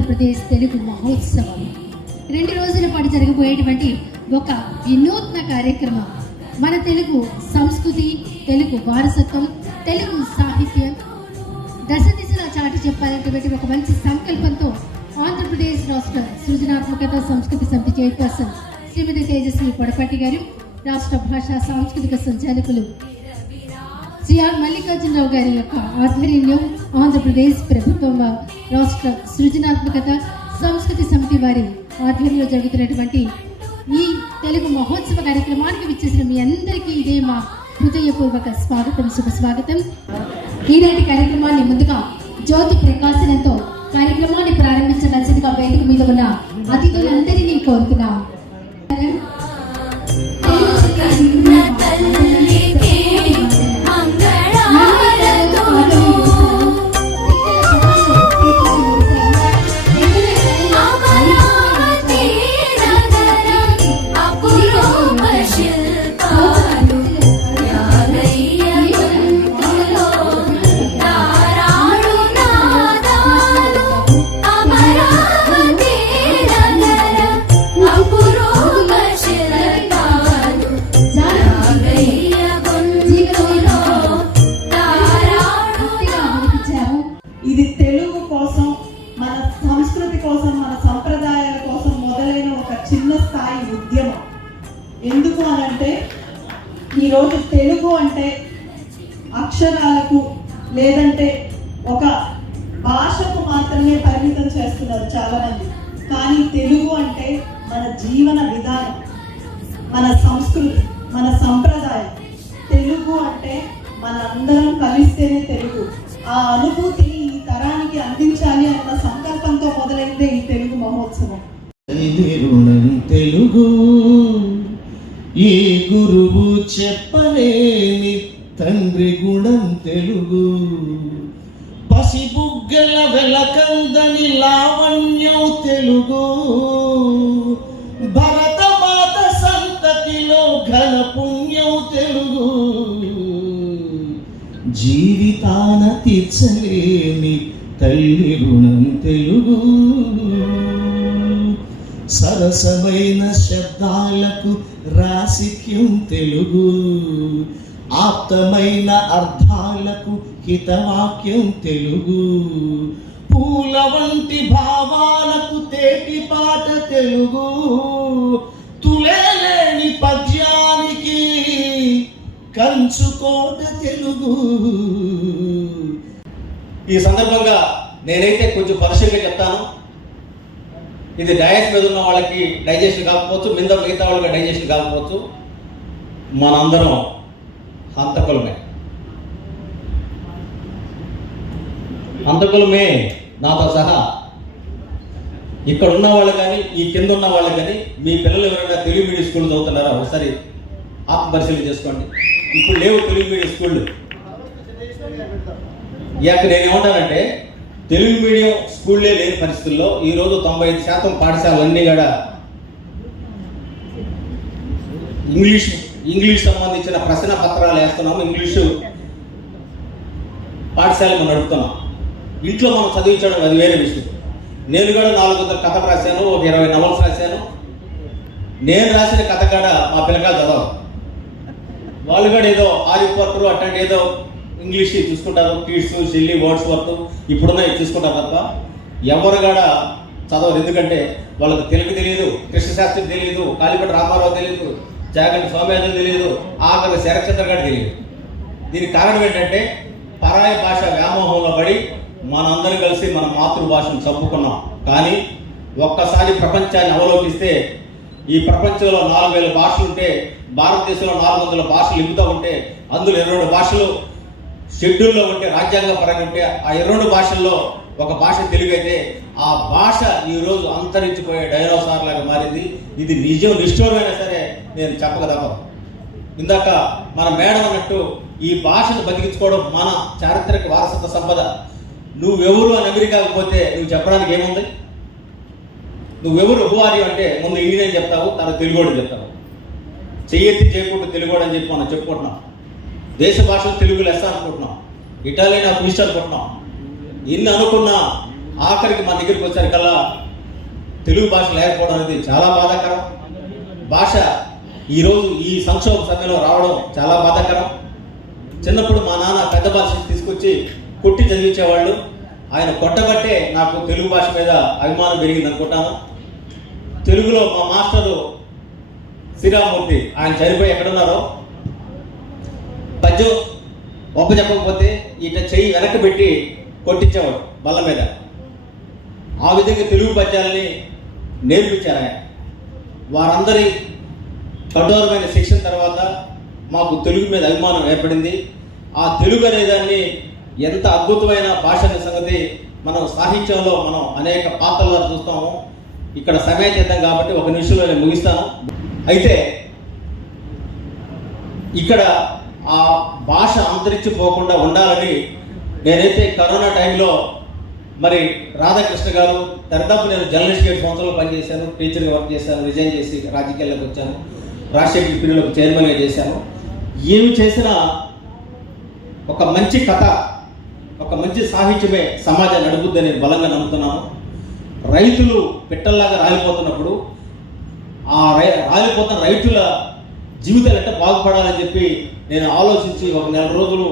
ఆంధ్రప్రదేశ్ తెలుగు మహోత్సవం 2 రోజుల పాటు జరగబోయేటువంటి ఒక వినూత్న కార్యక్రమం. మన తెలుగు సంస్కృతి, తెలుగు వారసత్వం, తెలుగు సాహిత్యం దశ దిశలా చాటి చెప్పాలనేటువంటి ఒక మంచి సంకల్పంతో ఆంధ్రప్రదేశ్ రాష్ట్ర సృజనాత్మకత సంస్కృతి సమితి చైర్పర్సన్ శ్రీమతి తేజస్వి పొడపాటి గారు, రాష్ట్ర భాషా సాంస్కృతిక సంచాలకులు శ్రీ ఆర్ మల్లికార్జునరావు గారి యొక్క ఆధ్వర్యంలో ఆంధ్రప్రదేశ్ ప్రభుత్వం రాష్ట్ర సృజనాత్మకత సంస్కృతి సమితి వారి ఆధ్వర్యంలో జరుగుతున్నటువంటి ఈ తెలుగు మహోత్సవ కార్యక్రమానికి విచ్చేసిన మీ అందరికీ ఇదే మా హృదయపూర్వక స్వాగతం, శుభ స్వాగతం. ఈనాటి కార్యక్రమాన్ని ముందుగా జ్యోతి ప్రకాశనంతో కార్యక్రమాన్ని ప్రారంభించవలసిందిగా వేదిక మీద ఉన్న అతిథులందరినీ కోరుతున్నాం. ఇది తెలుగు కోసం, మన సంస్కృతి కోసం, మన సంప్రదాయాల కోసం మొదలైన ఒక చిన్న స్థాయి ఉద్యమం. ఎందుకు అనంటే ఈరోజు తెలుగు అంటే అక్షరాలకు లేదంటే ఒక భాషకు మాత్రమే పరిమితం చేస్తున్నారు చాలామంది. కానీ తెలుగు అంటే మన జీవన విధానం, మన సంస్కృతి, మన సంప్రదాయం. తెలుగు అంటే మనందరం కలిస్తేనే తెలుగు. ఆ అనుభూతిని ఈ తరానికి అందించాలి అన్న సంకల్పంతో మొదలైందే ఈ తెలుగు మహోత్సవం. తెలుగు ఈ గురువు చెప్పలేని తండ్రి గుణం తెలుగు. పసిబుగ్గల వెలకందని లావణ్యం తెలుగు. భరత మాత సంతతిలో ఘన పుణ్యం తెలుగు. జీవితాన తీర్చలేని తల్లి రుణం తెలుగు. సరసమైన శబ్దాలకు రాసిక్యం తెలుగు. ఆప్తమైన అర్థాలకు హితవాక్యం తెలుగు. పూల వంటి భావాలకు తేటి పాట తెలుగు. తులేలేని పద్యానికి కంచుకోట తెలుగు. ఈ సందర్భంగా నేనైతే కొంచెం పరిశీలిగా చెప్తాను. ఇది డయాస్ మీద ఉన్న వాళ్ళకి డైజెషన్ కాకపోవచ్చు, మిగతా వాళ్ళకి డైజెషన్ కాకపోవచ్చు. మనందరం హంతకులమే, హంతకులమే నాతో సహా. ఇక్కడ ఉన్న వాళ్ళు కానీ, ఈ కింద ఉన్న వాళ్ళు కానీ, మీ పిల్లలు ఎవరైనా తెలుగు మీడియం స్కూల్ చదువుతున్నారా ఒకసారి ఆత్మపరిశీలన చేసుకోండి. ఇప్పుడు లేవు తెలుగు మీడియం స్కూళ్ళు. ఇక నేనేమంటానంటే తెలుగు మీడియం స్కూళ్ళే లేని పరిస్థితుల్లో ఈరోజు 95% పాఠశాలన్నీ కూడా ఇంగ్లీష్ సంబంధించిన ప్రశ్న పత్రాలు వేస్తున్నాము. ఇంగ్లీషు పాఠశాల మనం నడుపుతున్నాం. ఇంట్లో మనం చదివించడం అది వేరే విషయం. నేను కూడా 400 కథలు రాశాను, ఒక 20 నవల్స్ రాశాను. నేను రాసిన కథ కూడా మా పిల్లకాయలు చదవరు. వాళ్ళు కూడా ఏదో ఆరిపోర్టరు అట్లాంటి ఏదో ఇంగ్లీష్ చూసుకుంటారు. కిడ్స్, షెల్లీ, వర్డ్స్ వర్త్ ఇప్పుడున్నాయి చూసుకుంటారు తప్ప ఎవరు కూడా చదవరు. ఎందుకంటే వాళ్ళకి తెలుగు తెలియదు, కృష్ణశాస్త్రి తెలియదు, కాళీపటి రామారావు తెలియదు, జాగంటి సౌమ్యాజం తెలియదు, ఆఖరి శరత్చంద్ర గారు తెలియదు. దీనికి కారణం ఏంటంటే పరాయ భాష వ్యామోహంలో పడి మనందరం కలిసి మన మాతృభాషను చంపుకున్నాం. కానీ ఒక్కసారి ప్రపంచాన్ని అవలోకిస్తే ఈ ప్రపంచంలో 4000 భాషలు ఉంటే, భారతదేశంలో 400 భాషలు లిపుతా ఉంటే, అందులో 22 భాషలు షెడ్యూల్లో ఉంటే, రాజ్యాంగ పరంగా ఉంటే, ఆ 22 భాషల్లో ఒక భాష తెలుగు అయితే ఆ భాష ఈరోజు అంతరించిపోయే డైనోసార్ లాగా మారింది. ఇది నిజం, నిష్ఠూరమైనా సరే నేను చెప్పగలము. ఇందాక మన మేడం అన్నట్టు ఈ భాషను బతికించుకోవడం మన చారిత్రక వారసత్వ సంపద. నువ్వెవరు అని అమెరికాకు పోతే నువ్వు చెప్పడానికి ఏముంది? నువ్వెవరు హువారి అంటే ముందు ఇండియన్ చెప్తావు, తన తెలుగోడు చెప్తావు. చెయ్యెత్తి చేయకుండా తెలుగోడు అని చెప్పి మనం చెప్పుకుంటున్నాం. దేశ భాషలు తెలుగు లెస్స అనుకుంటున్నాం. ఇటాలియన్ ఆఫ్ ఈస్ట్ అనుకుంటున్నాం. ఇన్ని అనుకున్నా ఆఖరికి మన దగ్గరికి వచ్చేసరికల్లా తెలుగు భాష లేకపోవడం అనేది చాలా బాధాకరం. భాష ఈరోజు ఈ సంక్షోభ సమయంలో రావడం చాలా బాధాకరం. చిన్నప్పుడు మా నాన్న పెద్ద భాష తీసుకొచ్చి కొట్టి చదివించేవాళ్ళు. ఆయన కొట్టబట్టే నాకు తెలుగు భాష మీద అభిమానం పెరిగింది అనుకుంటాను. తెలుగులో మా మాస్టరు శ్రీరామూర్తి, ఆయన చనిపోయి ఎక్కడున్నారో, పద్యం ఒప్ప చెప్పకపోతే ఇట చెయ్యి వెనక్కి పెట్టి కొట్టించేవాడు బల్ల మీద. ఆ విధంగా తెలుగు పద్యాలని నేర్పించారు ఆయన. వారందరి కఠోరమైన శిక్షణ తర్వాత మాకు తెలుగు మీద అభిమానం ఏర్పడింది. ఆ తెలుగు అనేదాన్ని ఎంత అద్భుతమైన భాష అనే సంగతి మనం సాహిత్యంలో మనం అనేక పాత్రలను చూస్తాము. ఇక్కడ సమయం చేద్దాం కాబట్టి ఒక నిమిషంలో నేను ముగిస్తాను. అయితే ఇక్కడ ఆ భాష అంతరించిపోకుండా ఉండాలని నేనైతే కరోనా టైంలో మరి రాధాకృష్ణ గారు దరిదాపు నేను జర్నలిస్ట్ 7 సంవత్సరాలు పనిచేశాను, టీచర్గా వర్క్ చేశాను, రిజైన్ చేసి రాజకీయాల్లోకి వచ్చాను, రాజశేఖర్ పీరియడ్లో చైర్మన్గా చేశాను. ఏమి చేసినా ఒక మంచి కథ, ఒక మంచి సాహిత్యమే సమాజాన్ని నడుపుద్దని బలంగా నమ్ముతున్నాను. రైతులు పిట్టల్లాగా రాలిపోతున్నప్పుడు ఆ రాలిపోతున్న రైతుల జీవితాలు ఎట్లా బాగుపడాలని చెప్పి నేను ఆలోచించి ఒక 4 రోజులు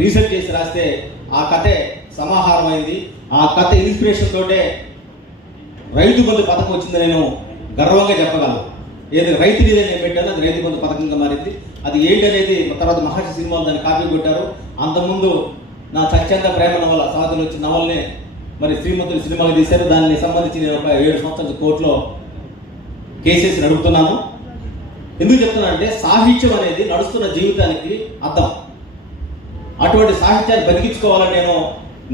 రీసెర్చ్ చేసి రాస్తే ఆ కథే సమాహారం అయింది. ఆ కథ ఇన్స్పిరేషన్ తోటే రైతు బంధు పథకం వచ్చింది నేను గర్వంగా చెప్పగలను. ఏది రైతు మీద నేను పెట్టాను, అది రైతు బంధు పథకంగా మారింది. అది ఏంటి అనేది తర్వాత మహర్షి సినిమాలు దాన్ని కాపీ కొట్టారు. అంతకుముందు నా సత్యంగా ప్రేమ నవల సాధులు వచ్చిన నవల్ని మరి శ్రీమంతులు సినిమాగా తీశారు. దానికి సంబంధించి నేను ఒక 7 సంవత్సరాల కోర్టులో కేసెస్ నడుపుతున్నాను. ఎందుకు చెప్తున్నా అంటే సాహిత్యం అనేది నడుస్తున్న జీవితానికి అర్థం. అటువంటి సాహిత్యాన్ని బతికించుకోవాలని నేను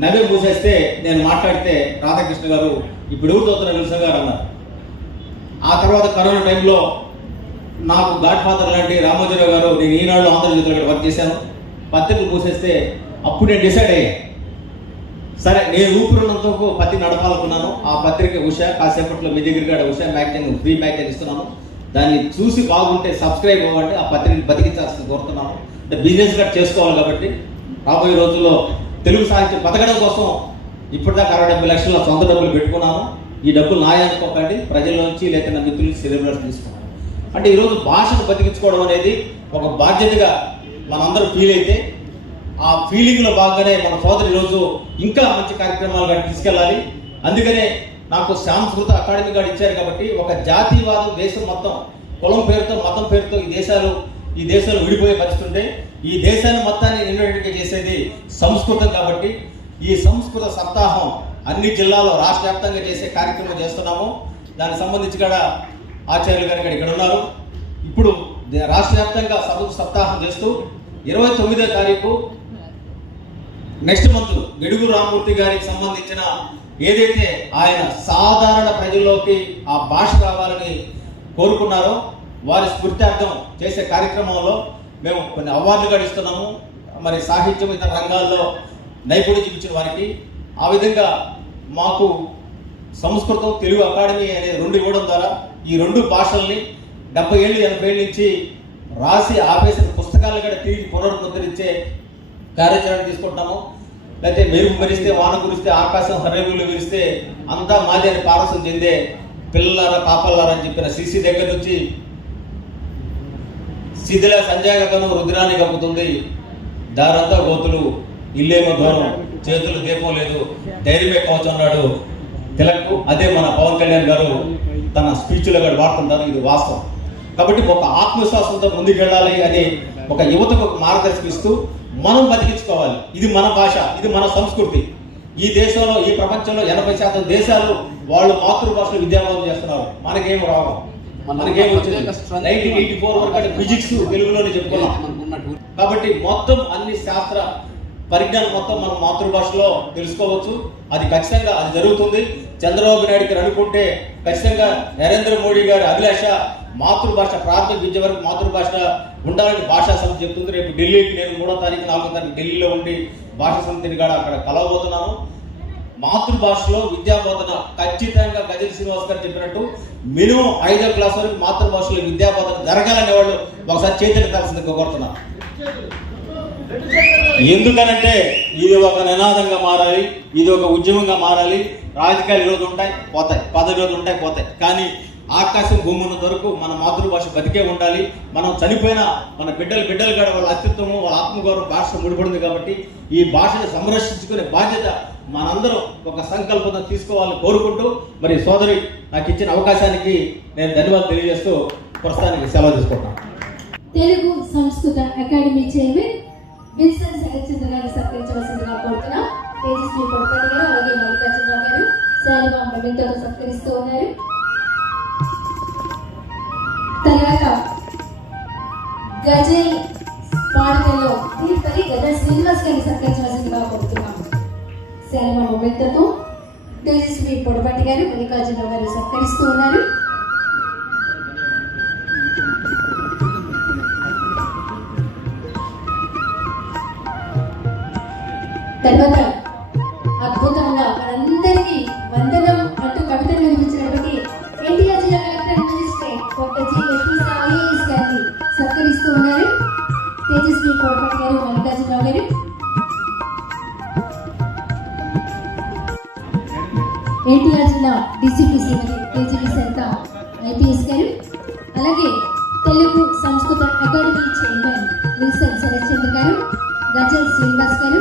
నవ్వే మూసేస్తే నేను మాట్లాడితే రాధాకృష్ణ గారు ఇప్పుడు ఎవరితో నిలుసా గారు అన్నారు. ఆ తర్వాత కరోనా టైంలో నాకు గాడ్ ఫాదర్ లాంటి రామోజీరావు గారు, నేను ఈనాడు ఆంధ్రజ్యోతిలో వర్క్ చేశాను, పత్రికలు మూసేస్తే అప్పుడు నేను డిసైడ్ అయ్యాను, సరే నేను ఊపిరినంతకు పత్రిక నడపాలనుకున్నాను. ఆ పత్రిక ఉషా, కాసేపట్లో మీ దగ్గర కూడా ఉషా మ్యాగజైన్ ఫ్రీ మ్యాగజైన్ ఇస్తున్నాను, దాన్ని చూసి బాగుంటే సబ్స్క్రైబ్ అవ్వండి, ఆ పత్రికను బతికించాల్సింది కోరుతున్నాను. అంటే బిజినెస్ కూడా చేసుకోవాలి కాబట్టి రాబోయే రోజుల్లో తెలుగు సాహిత్యం బతకడం కోసం ఇప్పటిదాకా 60-70 లక్షల సొంత డబ్బులు పెట్టుకున్నాను. ఈ డబ్బులు నాయనుకోకండి, ప్రజల నుంచి లేక నా మిత్రుల నుంచి సెలబ్రేషన్ తీసుకున్నాను. అంటే ఈరోజు భాషను బతికించుకోవడం అనేది ఒక బాధ్యతగా మనందరూ ఫీల్ అయితే ఆ ఫీలింగ్లో భాగంగానే మన సోదరు ఈరోజు ఇంకా మంచి కార్యక్రమాలు కానీ తీసుకెళ్ళాలి. అందుకనే నాకు సాంస్కృత అకాడమీ గారు ఇచ్చారు కాబట్టి ఒక జాతీయవాదం దేశం మొత్తం కులం పేరుతో మతం పేరుతో ఈ దేశాలు విడిపోయే పరిస్థితుంటే ఈ దేశాన్ని మొత్తాన్ని నిండుగా చేసేది సంస్కృతం కాబట్టి ఈ సంస్కృత సప్తాహం అన్ని జిల్లాలో రాష్ట్ర వ్యాప్తంగా చేసే కార్యక్రమం చేస్తున్నాము. దానికి సంబంధించి కూడా ఆచార్యులు గారు ఇక్కడ ఉన్నారు. ఇప్పుడు రాష్ట్ర వ్యాప్తంగా సంస్కృత సప్తాహం చేస్తూ 29వ తారీఖు నెక్స్ట్ మంత్ గడుగు రామమూర్తి గారికి సంబంధించిన ఏదైతే ఆయన సాధారణ ప్రజల్లోకి ఆ భాష కావాలని కోరుకున్నారో వారి స్ఫూర్త్యార్థం చేసే కార్యక్రమంలో మేము కొన్ని అవార్డులు గడిస్తున్నాము. మరి సాహిత్యం ఇతర రంగాల్లో నైపుణ్యం చూపించిన వారికి ఆ విధంగా మాకు సంస్కృతం తెలుగు అకాడమీ అనే 2 ఇవ్వడం ద్వారా ఈ 2 భాషల్ని 70 ఏళ్ళు 80 ఏళ్ళ నుంచి రాసి ఆపేసిన పుస్తకాలు కూడా తిరిగి పునరుద్ధరించే కార్యాచరణ తీసుకుంటున్నాము. లేకపోతే మెరుగు మెరిస్తే వాన కురిస్తే ఆకాశం హర్రెగులు విరిస్తే అంతా మాది అని పారసం చెందే పిల్లలారా పాపల్లారా అని చెప్పిన సిసి దగ్గర నుంచి శిథిల సంజాగను రుద్రాన్ని కప్పుతుంది, దారంతా గోతులు ఇల్లేమో దూరం, చేతులు దీపం లేదు, ధైర్యమే కవచం అన్నాడు తిలక్. అదే మన పవన్ కళ్యాణ్ గారు తన స్పీచ్లో కూడా వాడుతుంటారు. ఇది వాస్తవం. కాబట్టి ఒక ఆత్మవిశ్వాసంతో ముందుకెళ్ళాలి అని ఒక యువతకు ఒక మార్గదర్శకం ఇస్తూ మనం బతికించుకోవాలి. ఇది మన భాష, ఇది మన సంస్కృతి. ఈ దేశంలో ఈ ప్రపంచంలో 80% దేశాలు వాళ్ళు మాతృభాషలో విద్యాబోధన చేస్తున్నారు. మనకేం రావు, మనకేం వచ్చింది 1984 వరకు ఫిజిక్స్ తెలుగులోనే చెప్పుకున్నాం. కాబట్టి మొత్తం అన్ని శాస్త్ర పరిజ్ఞానం మొత్తం మనం మాతృభాషలో తెలుసుకోవచ్చు. అది ఖచ్చితంగా అది జరుగుతుంది. చంద్రబాబు నాయుడు గారు అనుకుంటే ఖచ్చితంగా నరేంద్ర మోడీ గారి అభిలాష మాతృభాష ప్రాథమిక విద్య వరకు మాతృభాష ఉండాలని భాషా సమితి చెప్తుంది. రేపు ఢిల్లీకి నేను 3వ తారీఖు 4వ తారీఖు ఢిల్లీలో ఉండి భాషా సమితిని కూడా అక్కడ కలవబోతున్నాను. మాతృభాషలో విద్యా బోధన ఖచ్చితంగా గజల్ శ్రీనివాస్ గారు చెప్పినట్టు మినిమం 5వ క్లాస్ వరకు మాతృభాషలో విద్యా బోధన జరగాలనే వాళ్ళు ఒకసారి చేతులు కాల్సింది కోరుతున్నారు. ఎందుకనంటే ఇది ఒక నినాదంగా మారాలి, ఇది ఒక ఉద్యమంగా మారాలి. రాజకీయాలు ఈరోజు ఉంటాయి పోతాయి, పదవి రోజులు ఉంటాయి పోతాయి, కానీ ఆకాశం భూమున్నంత వరకు మన మాతృభాష బతికే ఉండాలి. మనం చనిపోయిన మన బిడ్డలు కూడా వాళ్ళ అస్తిత్వము, వాళ్ళ ఆత్మగౌరవం భాష ముడిపడింది. కాబట్టి ఈ భాషను సంరక్షించుకునే బాధ్యత మనందరం ఒక సంకల్పంతో తీసుకోవాలని కోరుకుంటూ, మరి సోదరి నాకు ఇచ్చిన అవకాశానికి నేను ధన్యవాదాలు తెలియజేస్తూ ప్రస్తుతానికి సెలవు తీసుకుంటాను. తెలుగు సంస్కృత అకాడమీ చైర్మన్ విల్సన్ శరత్చంద్ర గారిని సత్కరించవలసిందిగా కోరుతున్నాం. తేజస్వి పొడపల్లి గారు అలాగే మల్లికార్జునరావు గారు శాలివాం ప్రవీణ్తో సత్కరిస్తూ ఉన్నారు. తర్వాత గజల్ పాటల్లో తీర్థరి గజల్ శ్రీనివాస్ గారిని సత్కరించవలసిందిగా కోరుతున్నాం. శాలివాం ప్రవీణ్తో తేజస్వి పొడపల్లి గారు మల్లికార్జునరావు గారు సత్కరిస్తూ ఉన్నారు. తర్వాత అద్భుతంగా మనందరికీ వందనం అంటూ కవితలు వినిపించినటువంటి ఎన్టీఆర్ జిల్లా collector and magistrate doctor G Lakshmi IAS గారిని సత్కరిస్తూ ఉన్నారు. తేజస్వి కోటపల్లి గారు, మల్లికార్జునరావు గారు. ఎన్టీఆర్ జిల్లా డిసిపి శ్రీమతి కేజీవి సరిత ఐపీఎస్ గారు, అలాగే తెలుగు సంస్కృత అకాడమీ చైర్మన్ విల్సన్ శరత్చంద్ర గారు, గజల్ శ్రీనివాస్ గారు,